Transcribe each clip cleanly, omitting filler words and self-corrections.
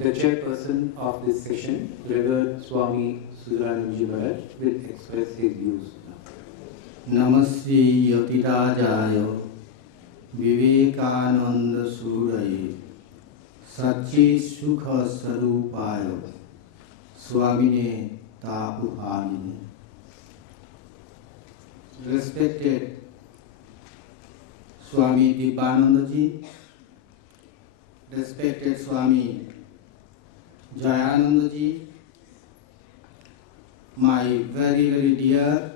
The chairperson of this session, Reverend Swami Sudaranand Maharaj, will express his views. Namaste Yotirajaya Vivekananda Suraye Sachi Sukha Sarupaya Swamine Tapuhani. Respected Swami Dipananda Ji, respected Swami Jayananda Ji, my very, very dear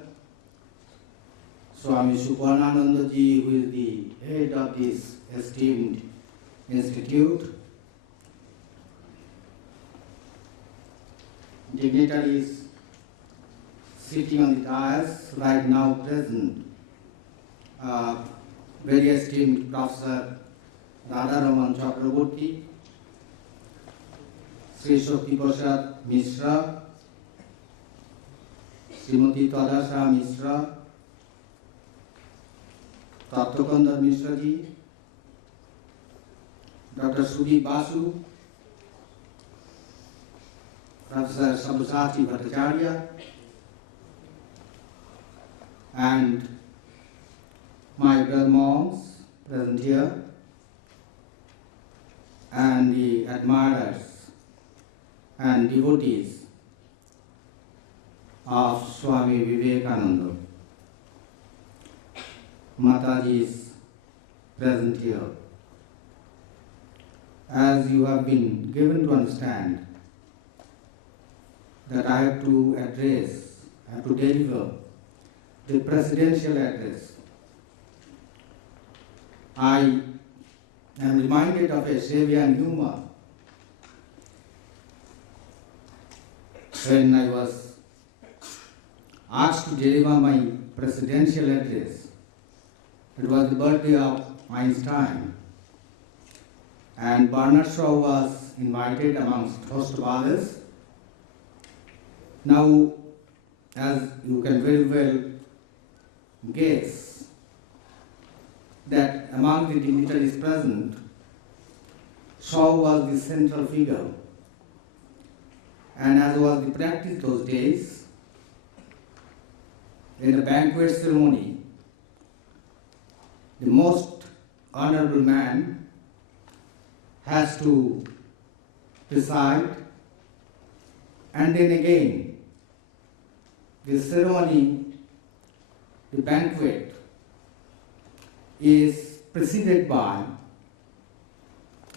Swami Supanananda Ji, who is the head of this esteemed institute, dignitaries sitting on the dais right now present, very esteemed Professor Radharaman Chakraborty, Sri Shakti Prasad Mishra, Srimati Tadasha Mishra, Tattvakandar Mishra Ji, Dr. Sudhi Basu, Professor Sabhasati Bhattacharya, and my brother monks present here, and the admirers and devotees of Swami Vivekananda. Mataji is present here. As you have been given to understand that I have to deliver the presidential address, I am reminded of a Shavian humor when I was asked to deliver my presidential address. It was the birthday of Einstein, and Bernard Shaw was invited amongst host of others. Now, as you can very well guess, that among the dignitaries present, Shaw was the central figure. And as was the practice those days, in a banquet ceremony, the most honorable man has to preside, and then again, the ceremony, the banquet, is preceded by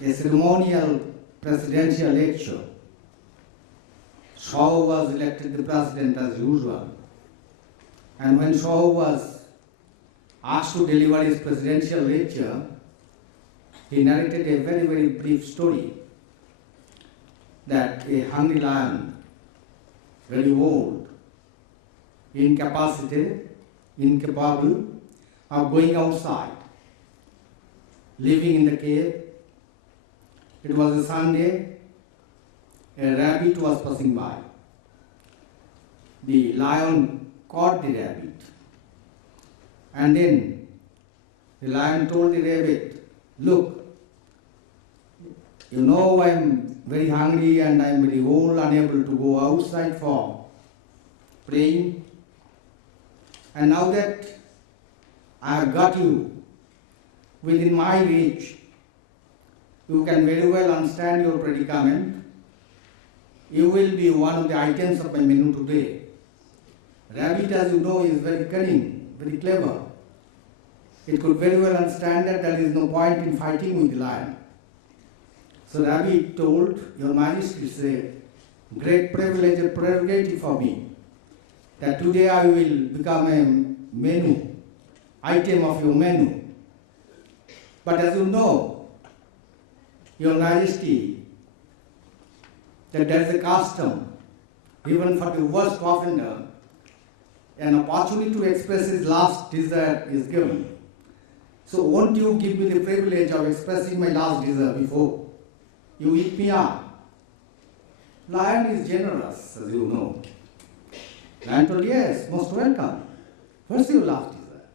a ceremonial presidential lecture. Shaw was elected the president as usual, and when Shaw was asked to deliver his presidential lecture, he narrated a very, very brief story that a hungry lion, very old, incapable of going outside, living in the cave. It was a Sunday, a rabbit was passing by. The lion caught the rabbit, and then the lion told the rabbit, "Look, you know I am very hungry and I am very old, unable to go outside for praying. And now that I have got you within my reach, you can very well understand your predicament. You will be one of the items of my menu today." Rabbit, as you know, is very cunning, very clever. It could very well understand that there is no point in fighting with the lion. So Rabbit told, "Your Majesty, it's a great privilege and prerogative for me that today I will become a item of your menu. But as you know, Your Majesty, that there is a custom, even for the worst offender, an opportunity to express his last desire is given. So won't you give me the privilege of expressing my last desire before you eat me up?" Lion is generous, as you know. Lion told, "Yes, most welcome. What's your last desire?"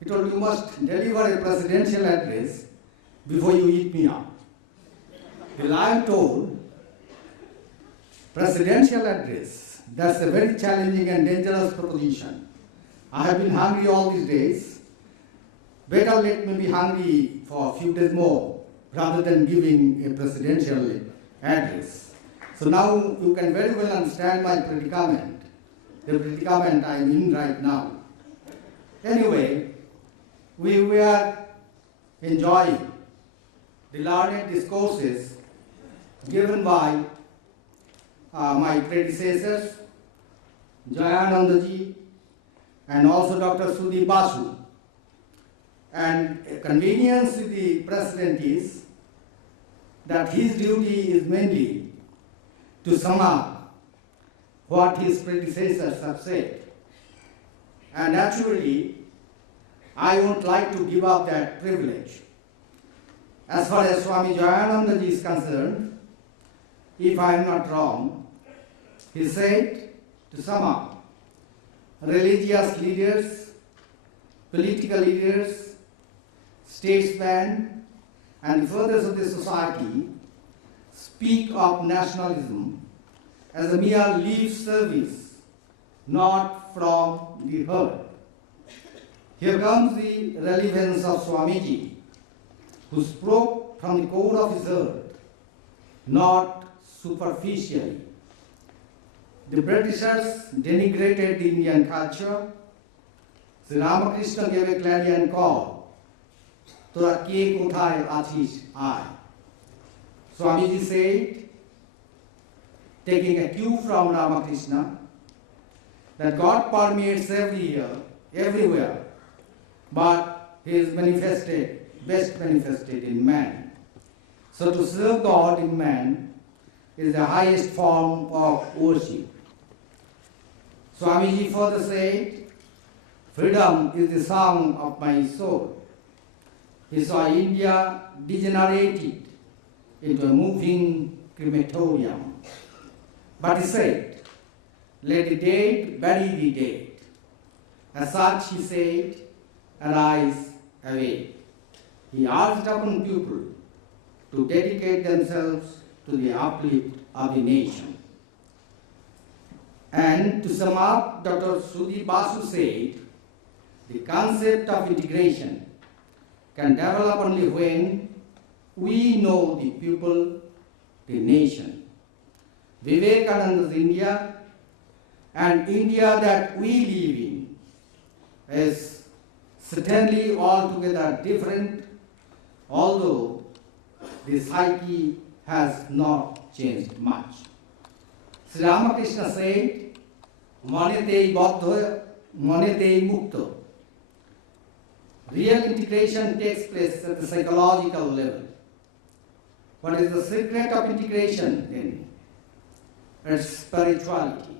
He told, "You must deliver a presidential address before you eat me up." The lion told, presidential address, that's a very challenging and dangerous proposition. I have been hungry all these days. Better let me be hungry for a few days more rather than giving a presidential address. So now you can very well understand my predicament, the predicament I am in right now. Anyway, we were enjoying the learned discourses given by my predecessors, Jayanandaji, and also Dr. Sudhi Basu. And a convenience with the president is that his duty is mainly to sum up what his predecessors have said. And naturally, I won't like to give up that privilege. As far as Swami Jayanandaji is concerned, if I am not wrong, he said, to sum up, religious leaders, political leaders, statesmen, and fathers of the society speak of nationalism as a mere lip service, not from the heart. Here comes the relevance of Swamiji, who spoke from the core of his heart, not superficially. The Britishers denigrated the Indian culture. Sri Ramakrishna gave a clarion call, Tora ke kothai achish ai. Swamiji said, taking a cue from Ramakrishna, that God permeates everywhere, but He is best manifested in man. So to serve God in man is the highest form of worship. Swamiji further said, freedom is the song of my soul. He saw India degenerated into a moving crematorium. But he said, let the dead bury the dead. As such, he said, arise, awake. He urged upon people to dedicate themselves to the uplift of the nation. And to sum up, Dr. Sudhi Basu said, the concept of integration can develop only when we know the people, the nation. Vivekananda's India and India that we live in is certainly altogether different, although the psyche has not changed much. Sri Ramakrishna said, Manetei Baddha, Manetei Mukta. Real integration takes place at the psychological level. What is the secret of integration then? It's spirituality.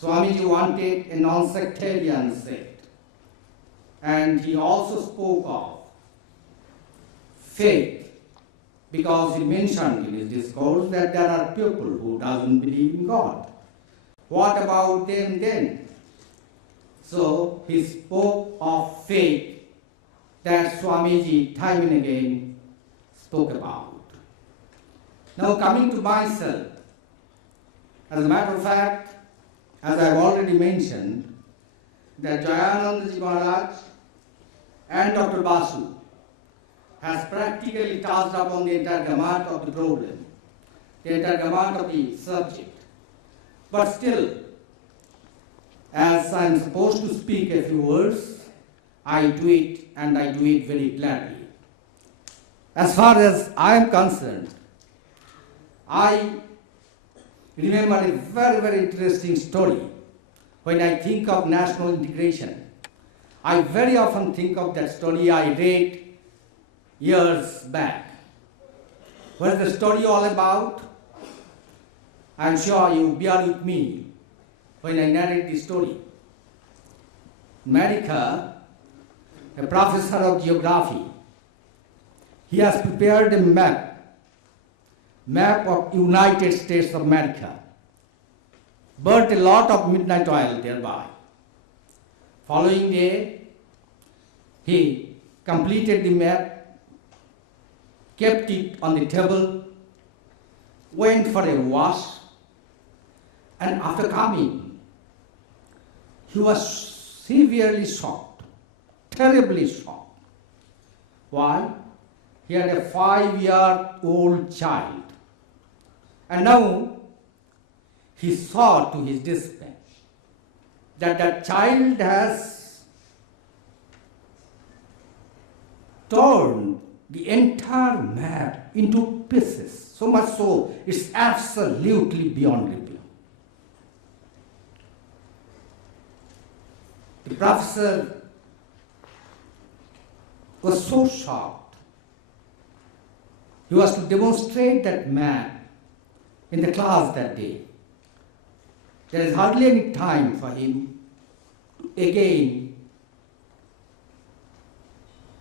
Swamiji wanted a non-sectarian sect, and he also spoke of faith, because he mentioned in his discourse that there are people who doesn't believe in God. What about them then? So he spoke of faith that Swamiji time and again spoke about. Now coming to myself, as a matter of fact, as I've already mentioned, that Jayanandaji Maharaj and Dr. Basu has practically touched upon the entire gamut of the problem, the entire gamut of the subject. But still, as I am supposed to speak a few words, I do it, and I do it very gladly. As far as I am concerned, I remember a very, very interesting story. When I think of national integration, I very often think of that story I read years back. What is the story all about? I'm sure you bear with me when I narrate the story. America, a professor of geography, he has prepared a map of United States of America, burnt a lot of midnight oil thereby. Following day, he completed the map, kept it on the table, went for a wash, and after coming, he was severely shocked, terribly shocked. Why? He had a 5-year-old child, and now he saw to his despair that that child has torn the entire map into pieces, so much so it's absolutely beyond repair. The professor was so shocked. He was to demonstrate that map in the class that day. There is hardly any time for him to again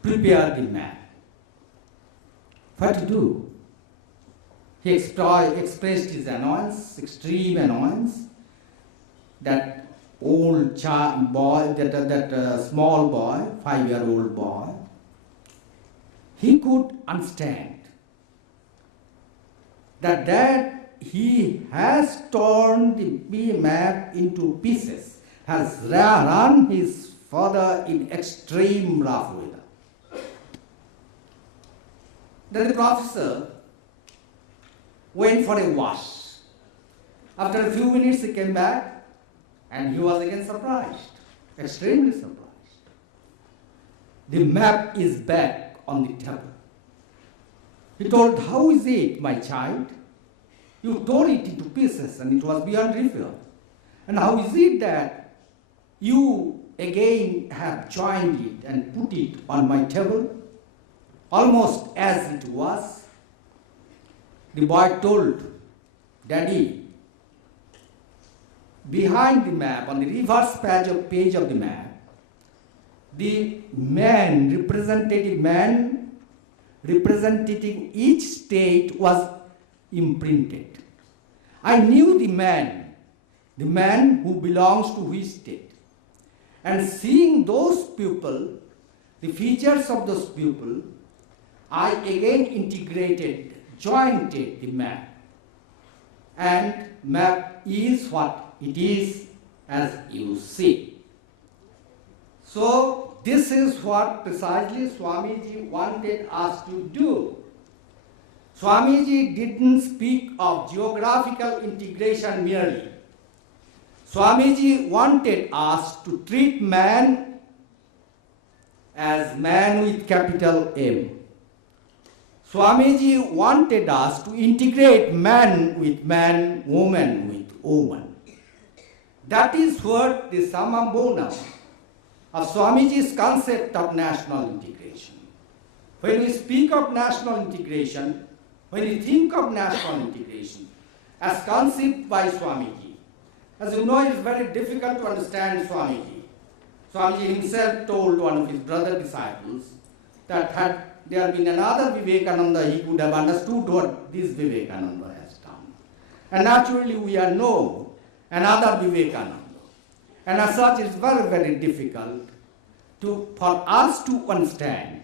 prepare the map. What to do? He expressed his annoyance, extreme annoyance, that old boy, that small boy, 5-year-old boy, he could understand that he has torn the map into pieces, has run his father in extreme rough weather. Then the professor went for a wash. After a few minutes he came back and he was again surprised, extremely surprised. The map is back on the table. He told, "How is it, my child? You tore it into pieces and it was beyond repair. And how is it that you again have joined it and put it on my table, almost as it was?" The boy told, "Daddy, behind the map, on the reverse page of the map, the representative man representing each state was imprinted. I knew the man who belongs to which state. And seeing those people, the features of those people, I again jointed the map. And map is what it is, as you see." So this is what precisely Swamiji wanted us to do. Swamiji didn't speak of geographical integration merely. Swamiji wanted us to treat man as man with capital M. Swamiji wanted us to integrate man, woman with woman. That is what the Samambona of Swamiji's concept of national integration. When we speak of national integration, when we think of national integration as conceived by Swamiji, as you know, it is very difficult to understand Swamiji. Swamiji himself told one of his brother disciples that had there been another Vivekananda, he could have understood what this Vivekananda has done. And naturally we are no another Vivekananda. And as such, it is very, very difficult for us to understand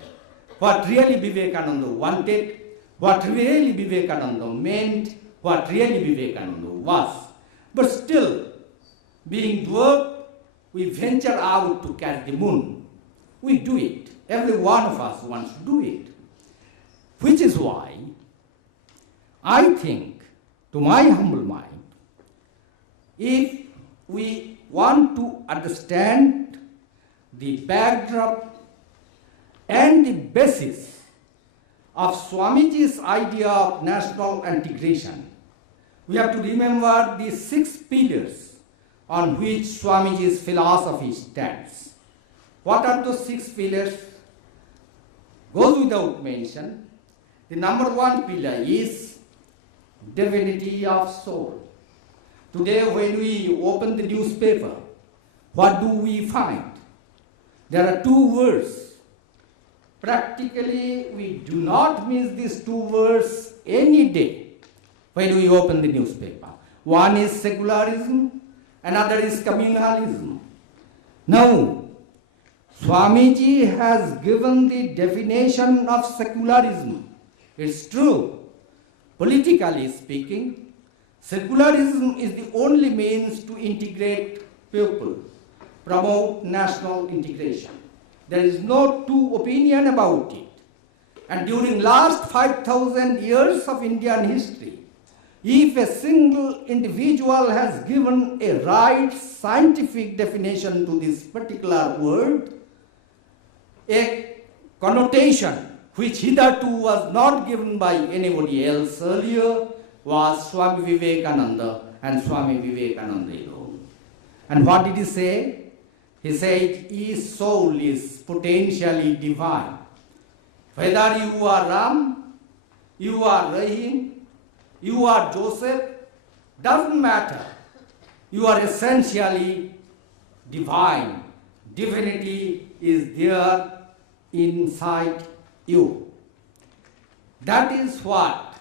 what really Vivekananda wanted, what really Vivekananda meant, what really Vivekananda was. But still, being dwarfed, we venture out to catch the moon. We do it. Every one of us wants to do it. Which is why I think, to my humble mind, if we want to understand the backdrop and the basis of Swamiji's idea of national integration, we have to remember the 6 pillars on which Swamiji's philosophy stands. What are those 6 pillars? Goes without mention. The number 1 pillar is divinity of soul. Today when we open the newspaper, what do we find? There are 2 words. Practically, we do not miss these 2 words any day when we open the newspaper. One is secularism, another is communalism. Now, Swamiji has given the definition of secularism. It's true. Politically speaking, secularism is the only means to integrate people, promote national integration. There is no two opinion about it. And during last 5,000 years of Indian history, if a single individual has given a right scientific definition to this particular word, a connotation which hitherto was not given by anybody else earlier, was Swami Vivekananda and Swami Vivekananda alone. And what did he say? He said, each soul is potentially divine. Whether you are Ram, you are Rahim, you are Joseph, doesn't matter. You are essentially divine. Divinity is there inside you. That is what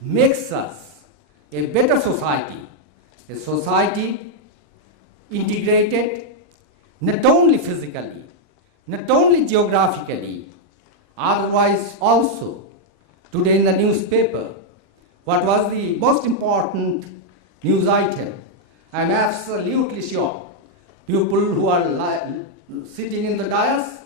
makes us a better society, a society integrated not only physically, not only geographically, otherwise also. Today in the newspaper, what was the most important news item? I am absolutely sure people who are sitting in the dais,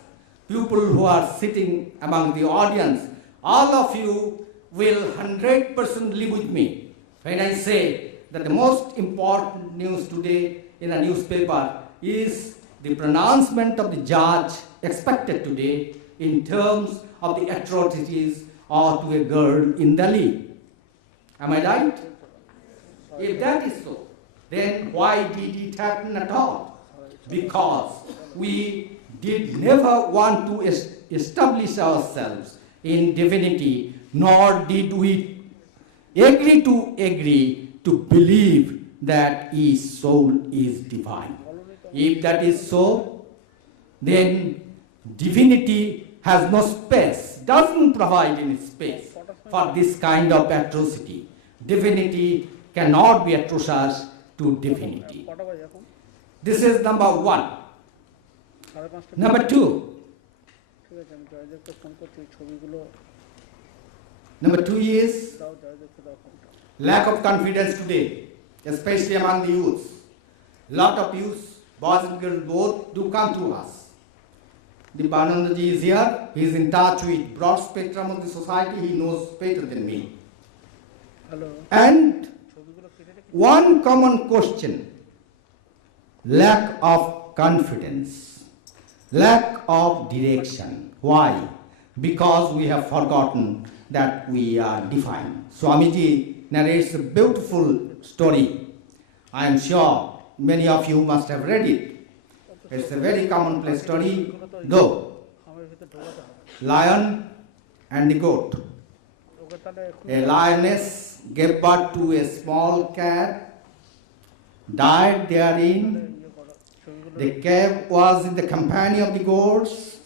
people who are sitting among the audience, all of you will 100% live with me when I say that the most important news today in a newspaper is the pronouncement of the judge expected today in terms of the atrocities or to a girl in Delhi. Am I right? If that is so, then why did it happen at all? Because we did never want to establish ourselves in divinity, nor did we agree to believe that each soul is divine. If that is so, then divinity has no space, doesn't provide any space for this kind of atrocity. Divinity cannot be atrocious to divinity. This is number one. Number two. Number two is lack of confidence today, especially among the youths. Lot of youths, boys and girls both, do come to us. Dipananda ji is here. He is in touch with broad spectrum of the society. He knows better than me. Hello. And one common question: lack of confidence, lack of direction. Why? Because we have forgotten that we are divine. Swamiji narrates a beautiful story. I am sure many of you must have read it. It's a very commonplace story, though. Lion and the goat. A lioness gave birth to a small cat, died therein. The calf was in the company of the goats,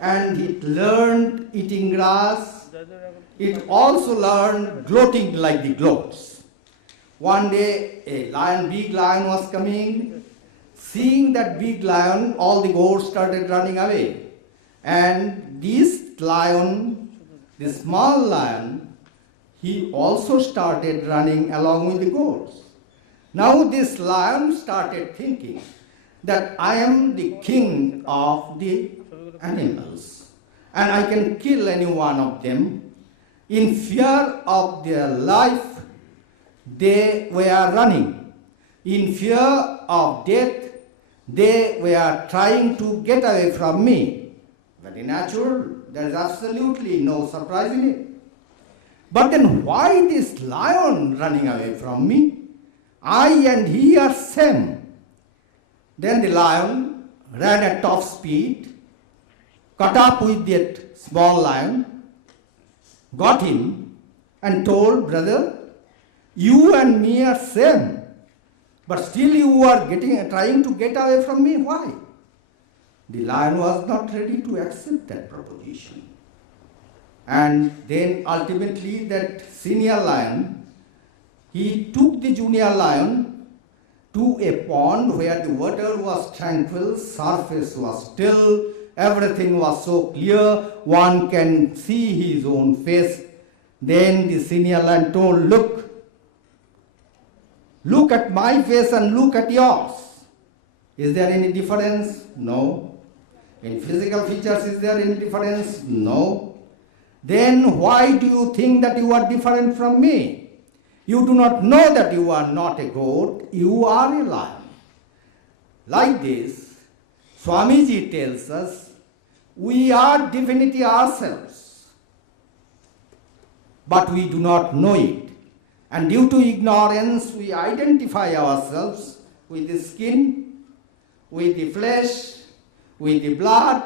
and it learned eating grass. It also learned gloating like the goats. One day, a big lion was coming. Seeing that big lion, all the goats started running away. And this lion, the small lion, he also started running along with the goats. Now this lion started thinking that I am the king of the animals, and I can kill any one of them. In fear of their life, they were running. In fear of death, they were trying to get away from me. Very natural. There is absolutely no surprise in it. But then why this lion running away from me? I and he are same. Then the lion ran at top speed, caught up with that small lion, got him, and told, brother, you and me are same, but still you are trying to get away from me. Why? The lion was not ready to accept that proposition. And then ultimately that senior lion, he took the junior lion to a pond where the water was tranquil, surface was still, everything was so clear, one can see his own face. Then the senior lion told, look at my face and look at yours. Is there any difference? No. In physical features, is there any difference? No. Then why do you think that you are different from me? You do not know that you are not a goat, you are a lion. Like this, Swamiji tells us, we are divinity ourselves, but we do not know it. And due to ignorance, we identify ourselves with the skin, with the flesh, with the blood,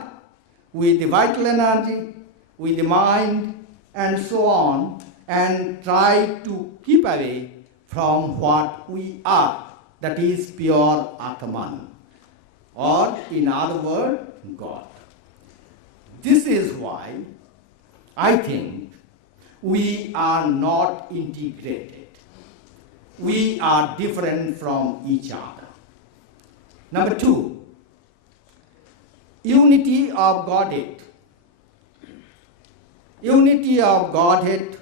with the vital energy, with the mind, and so on, and try to keep away from what we are, that is pure Atman, or in other words, God. This is why I think we are not integrated. We are different from each other. Number two, unity of Godhead. Unity of Godhead,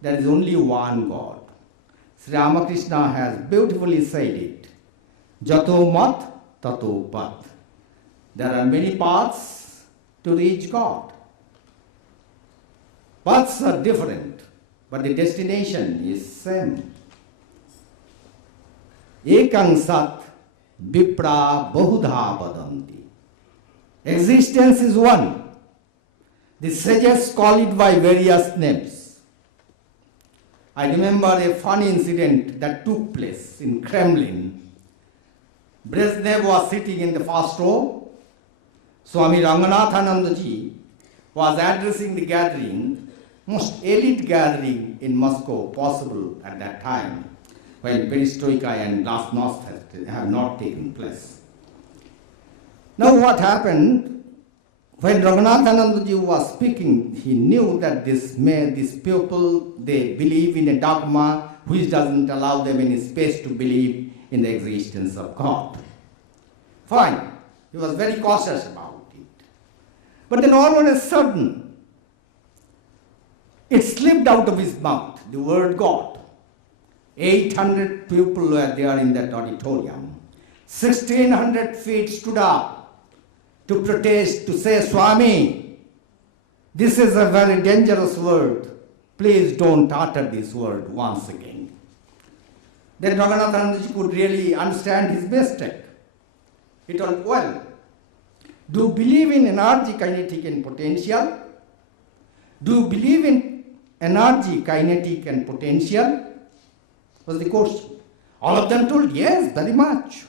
there is only one God. Sri Ramakrishna has beautifully said it. Jato mat, tato pat. There are many paths to reach God. Paths are different, but the destination is same. Ekang sat vipra bahudha vadanti. Existence is one. The sages call it by various names. I remember a funny incident that took place in Kremlin. Brezhnev was sitting in the first row. Swami Ranganathanandaji was addressing the gathering, most elite gathering in Moscow possible at that time, when perestroika and glasnost have not taken place. Now what happened? When Ranganathanandaji was speaking, he knew that these people, they believe in a dogma which doesn't allow them any space to believe in the existence of God. Fine. He was very cautious about it. But then all of a sudden, it slipped out of his mouth, the word God. 800 people were there in that auditorium. 1,600 feet stood up to protest, to say, Swami, this is a very dangerous word. Please don't utter this word once again. Then Ranganathanandaji could really understand his mistake. He told, well, do you believe in energy, kinetic and potential? Do you believe in energy, kinetic and potential? Was the question. All of them told, yes, very much.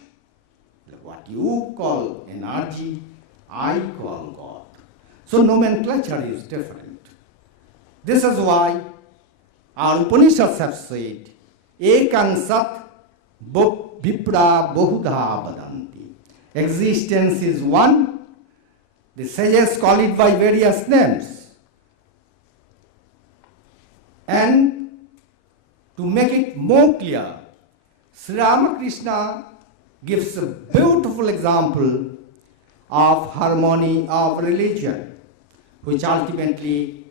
What you call energy, I call God. So nomenclature is different. This is why our Upanishads have said, Ekang sat vipra bahudha vadanti. Existence is one. The sages call it by various names. And to make it more clear, Sri Ramakrishna gives a beautiful example of harmony of religion, which ultimately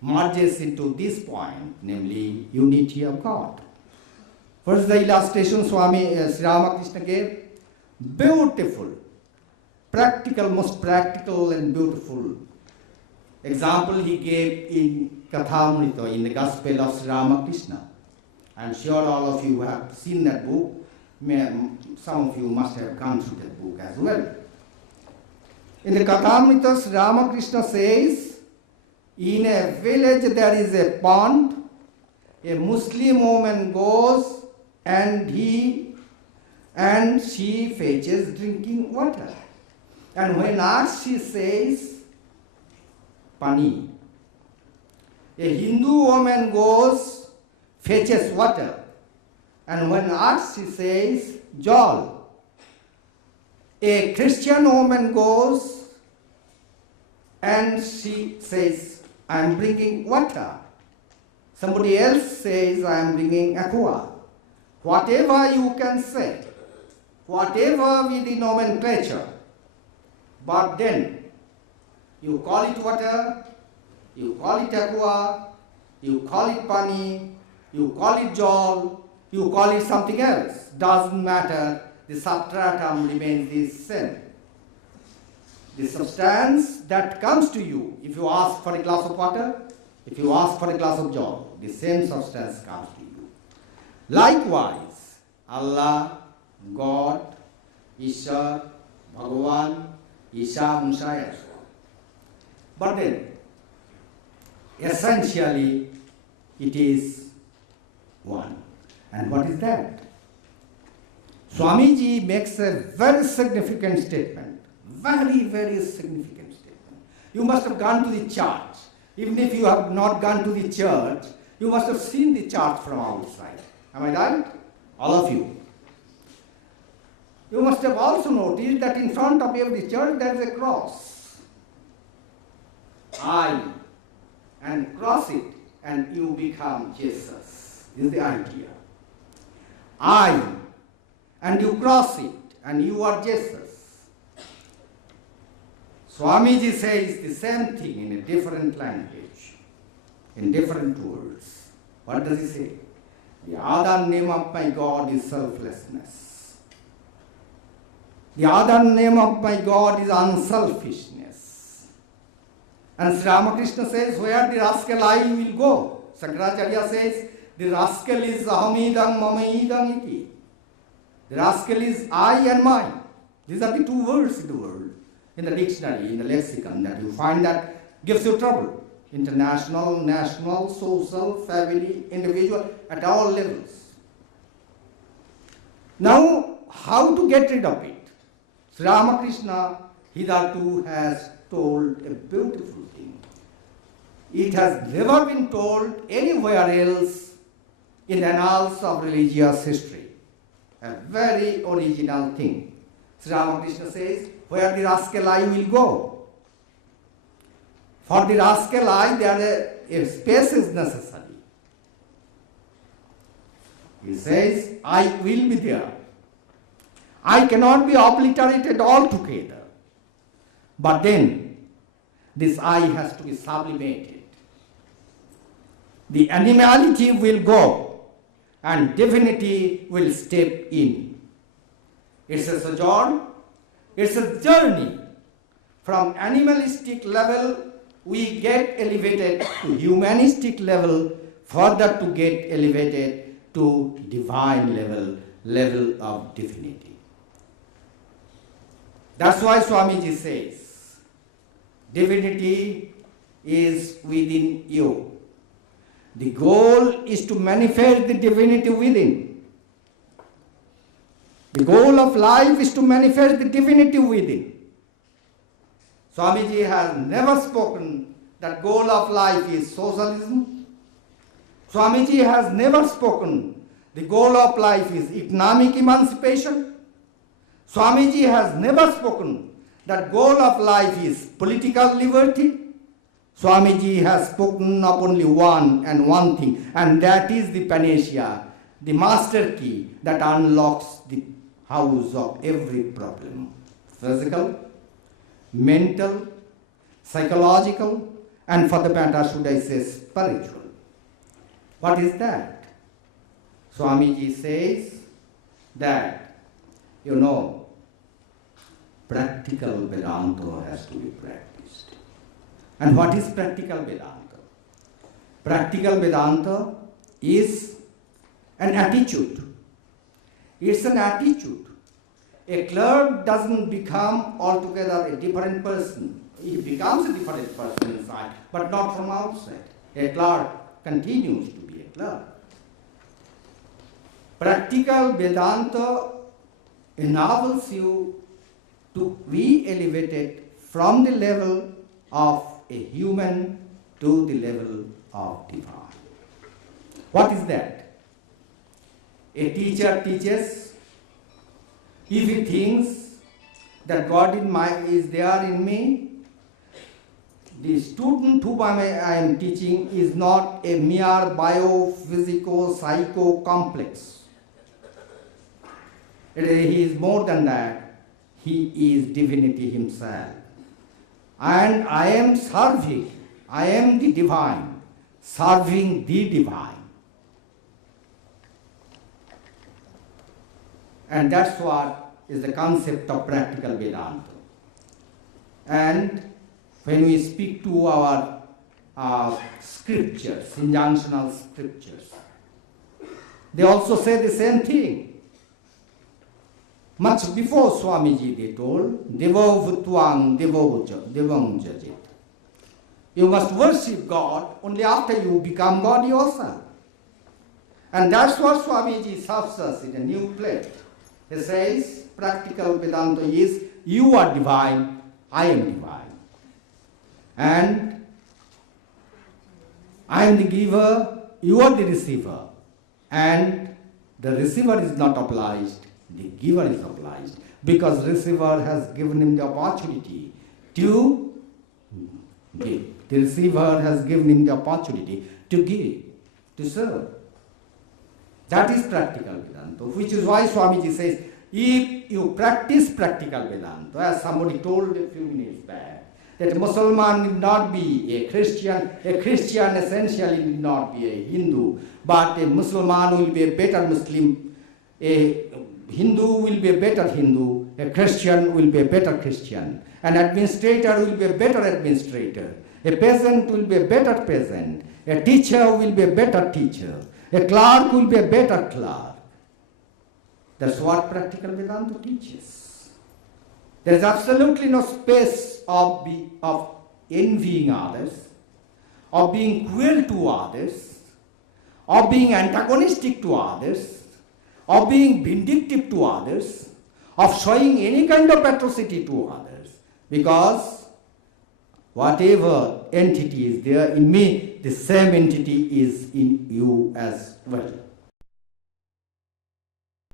merges into this point, namely unity of God. First, the illustration Sri Ramakrishna gave, beautiful, practical, most practical and beautiful example he gave in Kathamrita, in the Gospel of Sri Ramakrishna. I'm sure all of you have seen that book. Some of you must have gone through that book as well. In the Kathamrita, Sri Ramakrishna says, in a village there is a pond, a Muslim woman goes and she fetches drinking water. And when asked, she says, Pani. A Hindu woman goes, fetches water. And when asked, she says, Jal. A Christian woman goes and she says, I am bringing water. Somebody else says, I am bringing aqua. Whatever you can say, whatever with the nomenclature, but then you call it water, you call it aqua, You call it pani, you call it jal, you call it something else. Doesn't matter. The substratum remains the same. The substance that comes to you, if you ask for a glass of water, if you ask for a glass of jal, the same substance comes to you. Likewise, Allah, God, Ishar, Bhagavan, Isha, Musa, and so on. But then, essentially, it is one. And what is that? Swamiji makes a very significant statement. Very, very significant statement. You must have gone to the church. Even if you have not gone to the church, you must have seen the church from outside. Am I right? All of you. You must have also noticed that in front of every church there is a cross. And cross it, and you become Jesus. This is the idea. And you cross it, and you are Jesus. Swamiji says the same thing in a different language, in different words. What does he say? The other name of my God is selflessness. The other name of my God is unselfishness. And Sri Ramakrishna says, where the rascal I will go. Shankaracharya says, the rascal is ahamidam mamaidam iti. The rascal is I and mine. These are the two words in the world, in the dictionary, in the lexicon, that you find that gives you trouble. International, national, social, family, individual, at all levels. Now, how to get rid of it? Sri Ramakrishna hitherto has told a beautiful thing. It has never been told anywhere else in the annals of religious history. A very original thing. Sri Ramakrishna says, where the rascal I will go. For the rascal I, there a space is necessary. He says, I will be there. I cannot be obliterated altogether. But then, this I has to be sublimated. The animality will go, and divinity will step in. It's a sojourn, it's a journey. From animalistic level, we get elevated to humanistic level, further to get elevated to divine level of divinity. That's why Swamiji says, divinity is within you. The goal is to manifest the divinity within. The goal of life is to manifest the divinity within. Swamiji has never spoken that goal of life is socialism. Swamiji has never spoken the goal of life is economic emancipation. Swamiji has never spoken that goal of life is political liberty. Swamiji has spoken of only one and one thing, and that is the panacea, the master key that unlocks the house of every problem. Physical, mental, psychological, and for the matter, should I say, spiritual. What is that? Swamiji says that, practical Vedanta has to be practiced. And what is practical Vedanta? Practical Vedanta is an attitude. It's an attitude. A clerk doesn't become altogether a different person. He becomes a different person inside, but not from outside. A clerk continues to be a clerk. Practical Vedanta enables you to be elevated from the level of a human to the level of divine. What is that? A teacher teaches. If he thinks that God is there in me, the student whom I am teaching is not a mere biophysico-psycho complex. He is more than that. He is divinity himself. And I am serving, I am the divine, serving the divine. And that's what is the concept of practical Vedanta. And when we speak to our scriptures, injunctional scriptures, they also say the same thing. Much before Swamiji, they told, Devo Vutvang Devang Jajit. You must worship God only after you become God yourself. And that's what Swamiji serves us in a new plate. He says, practical Vedanta is, you are divine, I am divine. And I am the giver, you are the receiver. And the receiver is not obliged, the giver is obliged. Because receiver has given him the opportunity to give. The receiver has given him the opportunity to give, to serve. That is practical Vedanta, which is why Swamiji says, if you practice practical Vedanta, as somebody told a few minutes back, that a Muslim need not be a Christian essentially need not be a Hindu, but a Muslim will be a better Muslim, a Hindu will be a better Hindu, a Christian will be a better Christian, an administrator will be a better administrator, a peasant will be a better peasant, a teacher will be a better teacher, a clerk will be a better clerk. That's what practical Vedanta teaches. There is absolutely no space of envying others, of being cruel to others, of being antagonistic to others, of being vindictive to others, of showing any kind of atrocity to others. Because whatever entity is there in me, the same entity is in you as well.